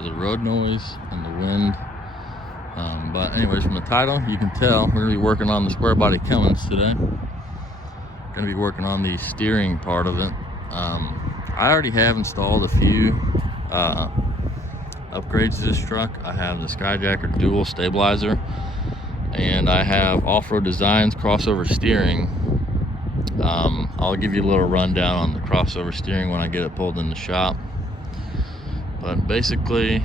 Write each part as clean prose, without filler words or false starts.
for the road noise and the wind. But anyways, from the title, you can tell we're gonna be working on the square body Cummins today. Gonna be working on the steering part of it. I already have installed a few upgrades to this truck. I have the Skyjacker dual stabilizer, and I have off-road designs crossover steering. I'll give you a little rundown on the crossover steering when I get it pulled in the shop. But basically,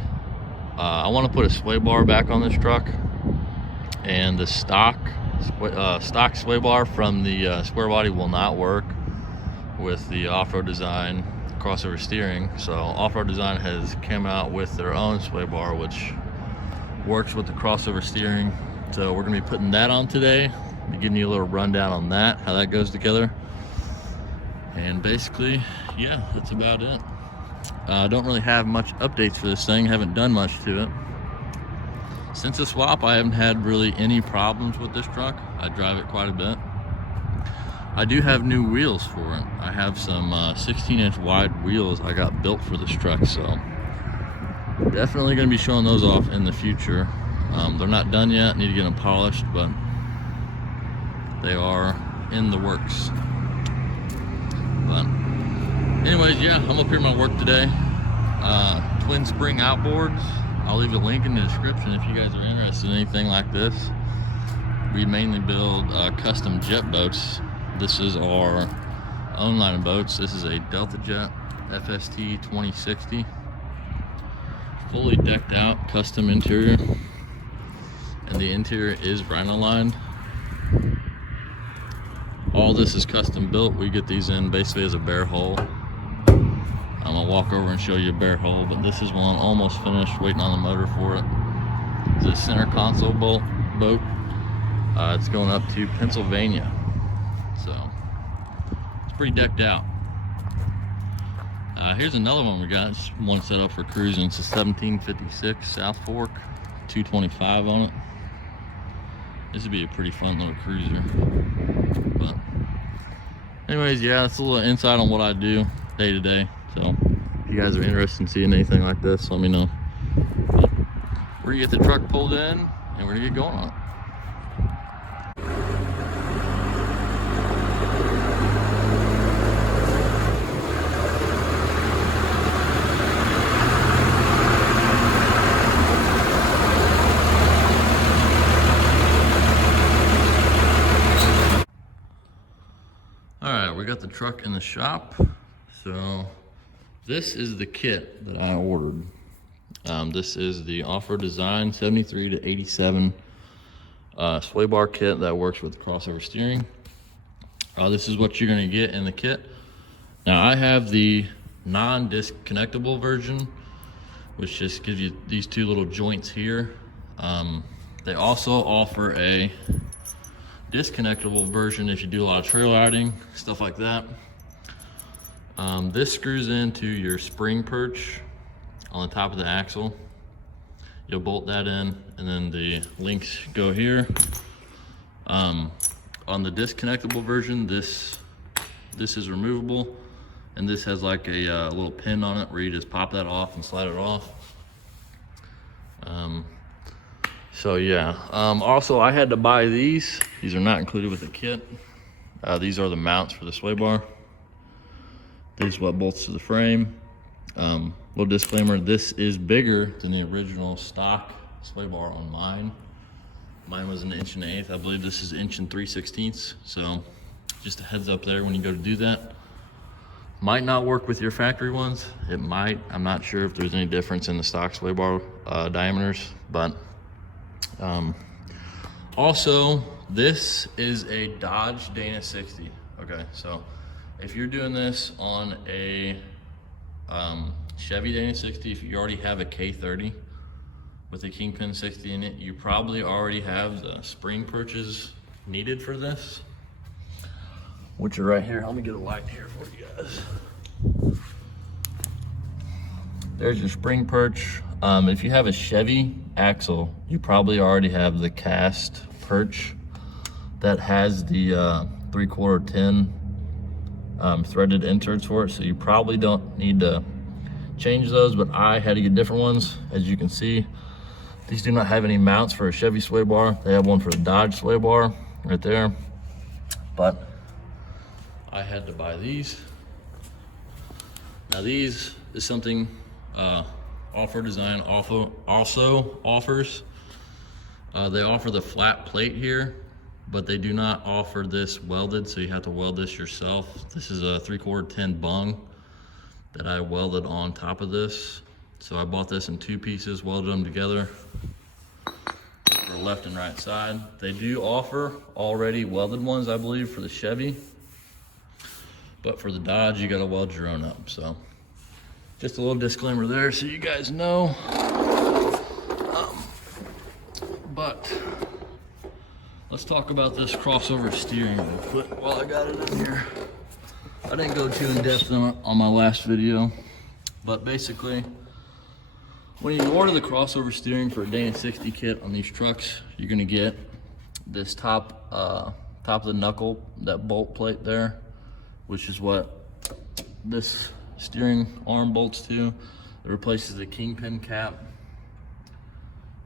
I want to put a sway bar back on this truck, and the stock sway bar from the square body will not work with the off-road design crossover steering. So off-road design has come out with their own sway bar which works with the crossover steering. So we're gonna be putting that on today, be giving you a little rundown on that, how that goes together. And basically, yeah, that's about it. I don't really have much updates for this thing, haven't done much to it. Since the swap, I haven't had really any problems with this truck. I drive it quite a bit. I do have new wheels for it. I have some 16-inch wide wheels I got built for this truck, so definitely gonna be showing those off in the future. They're not done yet, need to get them polished, but they are in the works. But anyways, yeah, I'm up here in my work today. Twin spring outboards. I'll leave a link in the description if you guys are interested in anything like this. We mainly build custom jet boats. This is our own line of boats. This is a Delta Jet FST 2060. Fully decked out, custom interior. And the interior is rhino lined. All this is custom built. We get these in basically as a bare hull. I'm gonna walk over and show you a bare hull, but this is one almost finished, waiting on the motor for it. It's a center console boat. It's going up to Pennsylvania. So it's pretty decked out. Here's another one we got. It's one set up for cruising. It's a 1756 South Fork, 225 on it. This would be a pretty fun little cruiser. But anyways, yeah, that's a little insight on what I do day to day. So if you guys are interested in seeing anything like this, let me know. But we're gonna get the truck pulled in and we're gonna get going on it. We got the truck in the shop. So this is the kit that I ordered. This is the off-road design 73 to 87 sway bar kit that works with crossover steering. This is what you're gonna get in the kit. Now I have the non-disc connectable version, which just gives you these two little joints here. They also offer a disconnectable version if you do a lot of trail riding, stuff like that. This screws into your spring perch on the top of the axle. You'll bolt that in, and then the links go here. On the disconnectable version, this is removable, and this has like a little pin on it where you just pop that off and slide it off. So yeah, also I had to buy these. These are not included with the kit. These are the mounts for the sway bar. This is what bolts to the frame. Little disclaimer, this is bigger than the original stock sway bar on mine. Mine was 1 1/8 inch. I believe this is 1 3/16 inch. So just a heads up there when you go to do that. Might not work with your factory ones. It might. I'm not sure if there's any difference in the stock sway bar diameters, but also this is a Dodge Dana 60. Okay, so if you're doing this on a Chevy Dana 60, if you already have a K30 with a Kingpin 60 in it, you probably already have the spring perches needed for this, which are right here. Let me get a light here for you guys. There's your spring perch. If you have a Chevy axle, you probably already have the cast perch that has the 3/4 tin threaded inserts for it, so you probably don't need to change those, but I had to get different ones. As you can see, these do not have any mounts for a Chevy sway bar. They have one for a Dodge sway bar right there. But I had to buy these. Now these is something Offroad Design also offers. They offer the flat plate here, but they do not offer this welded, so you have to weld this yourself. This is a 3/4 tin bung that I welded on top of this. So I bought this in 2 pieces, welded them together for left and right side. They do offer already welded ones, I believe, for the Chevy, but for the Dodge, you gotta weld your own up. So just a little disclaimer there so you guys know. But let's talk about this crossover steering real quick while I got it in here. I didn't go too in depth on my last video, but basically, when you order the crossover steering for a Dana 60 kit on these trucks, you're gonna get this top of the knuckle, that bolt plate there, which is what this steering arm bolts to. It replaces the kingpin cap.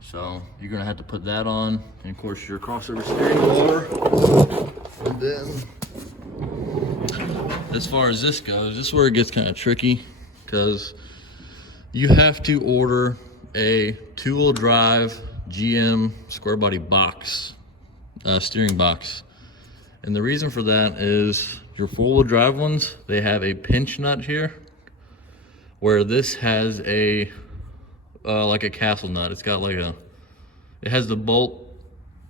So you're gonna have to put that on, and of course your crossover steering motor. And then, as far as this goes, this is where it gets kind of tricky, because you have to order a 2-wheel drive GM square body box, steering box. And the reason for that is your 4-wheel drive ones, they have a pinch nut here, where this has a like a castle nut. It's got like it has the bolt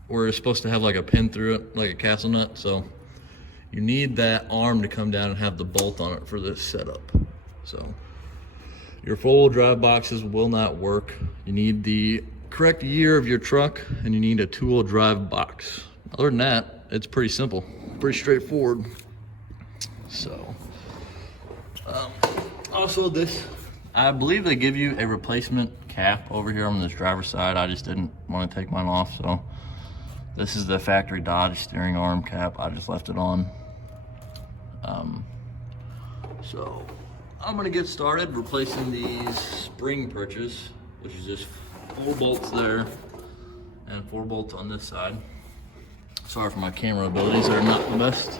where it's supposed to have like a pin through it, like a castle nut. So you need that arm to come down and have the bolt on it for this setup. So your 4-wheel drive boxes will not work. You need the correct year of your truck, and you need a 2-wheel drive box. Other than that, it's pretty simple, pretty straightforward. So also this, I believe they give you a replacement cap over here on this driver's side. I just didn't want to take mine off, so this is the factory Dodge steering arm cap. I just left it on. So I'm gonna get started replacing these spring Perches, which is just 4 bolts there and 4 bolts on this side. Sorry for my camera abilities, they're not the best.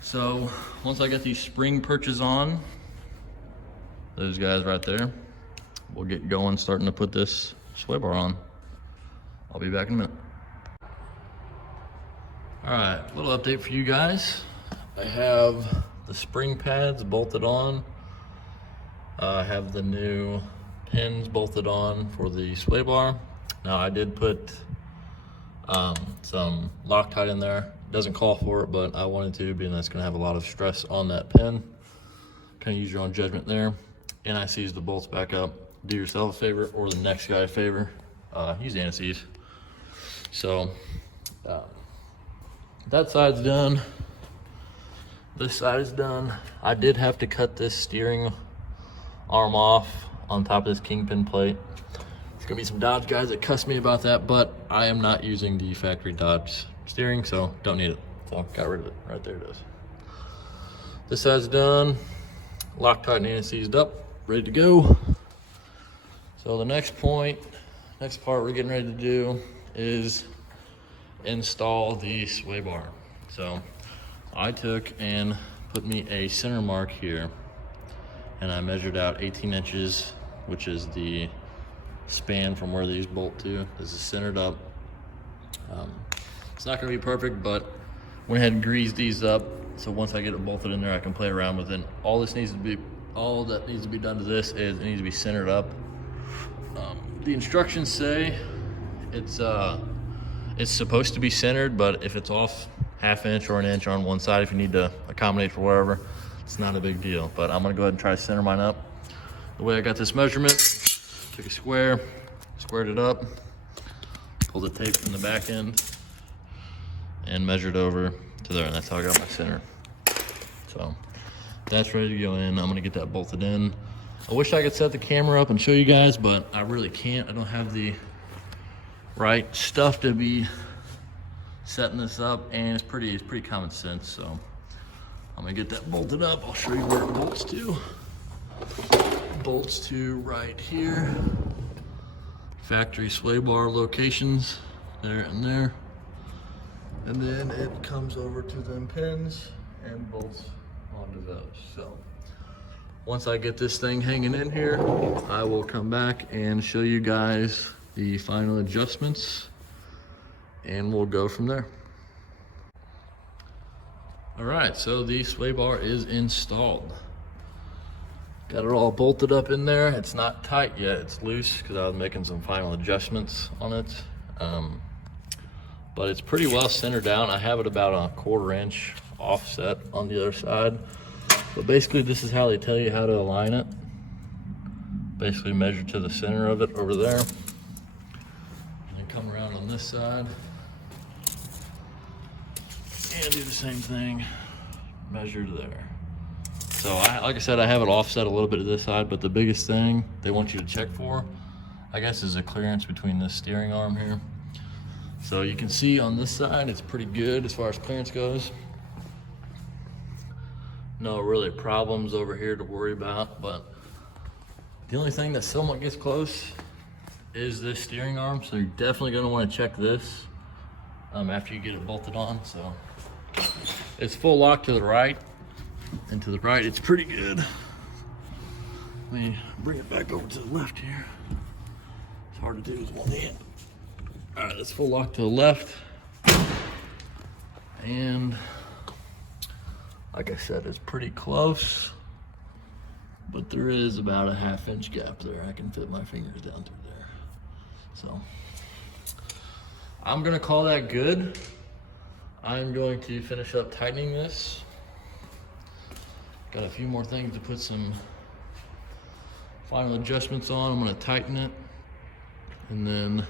So once I get these spring Perches on, those guys right there, we'll get going, starting to put this sway bar on. I'll be back in a minute. All right, little update for you guys. I have the spring pads bolted on. I have the new pins bolted on for the sway bar. Now I did put some Loctite in there. It doesn't call for it, but I wanted to, being that's gonna have a lot of stress on that pin. Kind of use your own judgment there. And I seized the bolts back up. Do yourself a favor, or the next guy a favor. Use anti-seize. So that side's done. This side is done. I did have to cut this steering arm off on top of this kingpin plate. There's gonna be some Dodge guys that cuss me about that, but I am not using the factory Dodge steering, so don't need it. So got rid of it. Right there it is. This side's done. Loctite and anti-seized up, ready to go. So the next part we're getting ready to do is install the sway bar. So I took and put me a center mark here, and I measured out 18 inches, which is the span from where these bolt to. This is centered up. It's not gonna be perfect, but went ahead and greased these up, so once I get it bolted in there, I can play around with it. All that needs to be done to this is it needs to be centered up. The instructions say it's supposed to be centered, but if it's off ½ inch or an inch on one side, if you need to accommodate for wherever, it's not a big deal. But I'm gonna go ahead and try to center mine up. The way I got this measurement, took a square, squared it up, pulled the tape from the back end, and measured over to there, and that's how I got my center. So that's ready to go in. I'm gonna get that bolted in. I wish I could set the camera up and show you guys, but I really can't. I don't have the right stuff to be setting this up, and it's pretty common sense. So I'm gonna get that bolted up. I'll show you where it bolts to. bolts to right here. Factory sway bar locations, there and there. And then it comes over to them pins and bolts onto those. So once I get this thing hanging in here, I will come back and show you guys the final adjustments and we'll go from there. All right, so the sway bar is installed. Got it all bolted up in there. It's not tight yet, it's loose because I was making some final adjustments on it. But it's pretty well centered down. I have it about a 1/4 inch offset on the other side. But basically this is how they tell you how to align it. Basically measure to the center of it over there. And then come around on this side. And do the same thing, measure there. So like I said, I have it offset a little bit to this side, but the biggest thing they want you to check for, I guess, is a clearance between this steering arm here. So you can see on this side, it's pretty good as far as clearance goes. No really problems over here to worry about, but the only thing that somewhat gets close is this steering arm. So you're definitely gonna wanna check this after you get it bolted on. So it's full lock to the right, and to the right it's pretty good. Let me bring it back over to the left here. It's hard to do with one hand. All right, let's full lock to the left. And like I said, it's pretty close, but there is about a 1/2 inch gap there. I can fit my fingers down through there. So I'm gonna call that good. I'm going to finish up tightening this. Got a few more things to put some final adjustments on. I'm gonna tighten it. And then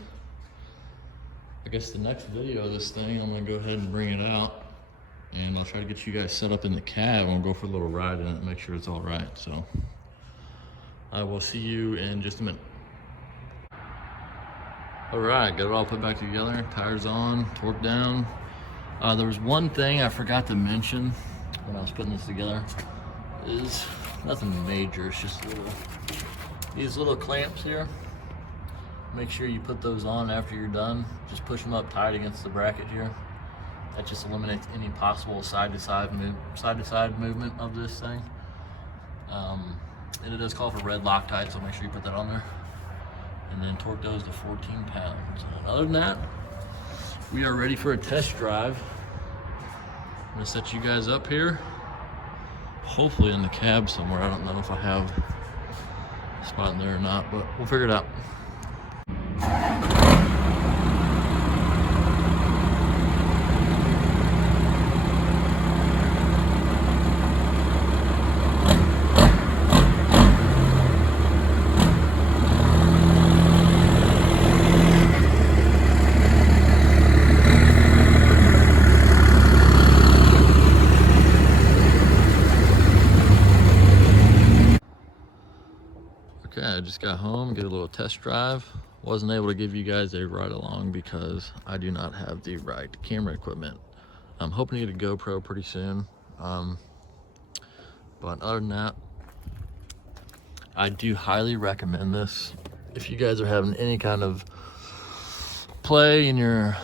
I guess the next video of this thing, I'm gonna go ahead and bring it out and I'll try to get you guys set up in the cab and we'll go for a little ride in it and make sure it's all right. So I will see you in just a minute. All right, got it all put back together, tires on, torque down. There was one thing I forgot to mention when I was putting this together. Is nothing major, it's just these little clamps here. Make sure you put those on after you're done. Just push them up tight against the bracket here. That just eliminates any possible side-to-side movement of this thing. And it does call for red Loctite, so make sure you put that on there. And then torque those to 14 pounds. And other than that, we are ready for a test drive. I'm gonna set you guys up here. Hopefully in the cab somewhere. I don't know if I have a spot in there or not, but we'll figure it out. Okay, I just got home, get a little test drive. Wasn't able to give you guys a ride along because I do not have the right camera equipment. I'm hoping to get a GoPro pretty soon. But other than that, I do highly recommend this. If you guys are having any kind of play in your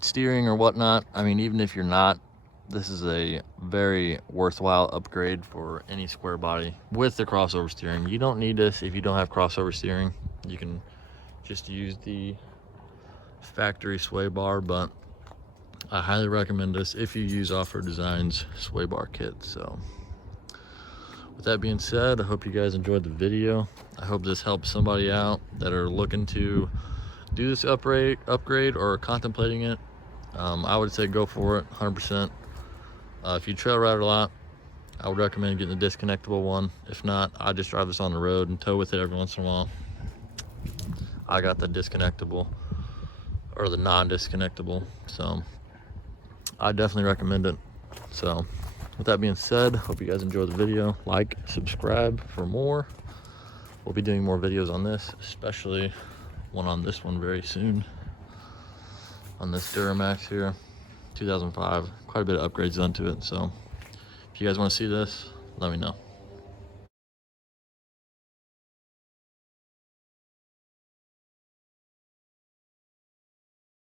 steering or whatnot, I mean, even if you're not, this is a very worthwhile upgrade for any square body with the crossover steering. You don't need this if you don't have crossover steering. You can just use the factory sway bar, but I highly recommend this if you use Offroad Design's sway bar kit. So with that being said, I hope you guys enjoyed the video. I hope this helps somebody out that are looking to do this upgrade or contemplating it. I would say go for it 100%. If you trail ride a lot, I would recommend getting the disconnectable one. If not, I just drive this on the road and tow with it every once in a while. I got the disconnectable, or the non-disconnectable, so I definitely recommend it. So with that being said, hope you guys enjoyed the video. Like, subscribe for more. We'll be doing more videos on this, especially one on this one very soon, on this Duramax here, 2005. Quite a bit of upgrades done to it, so if you guys want to see this, let me know.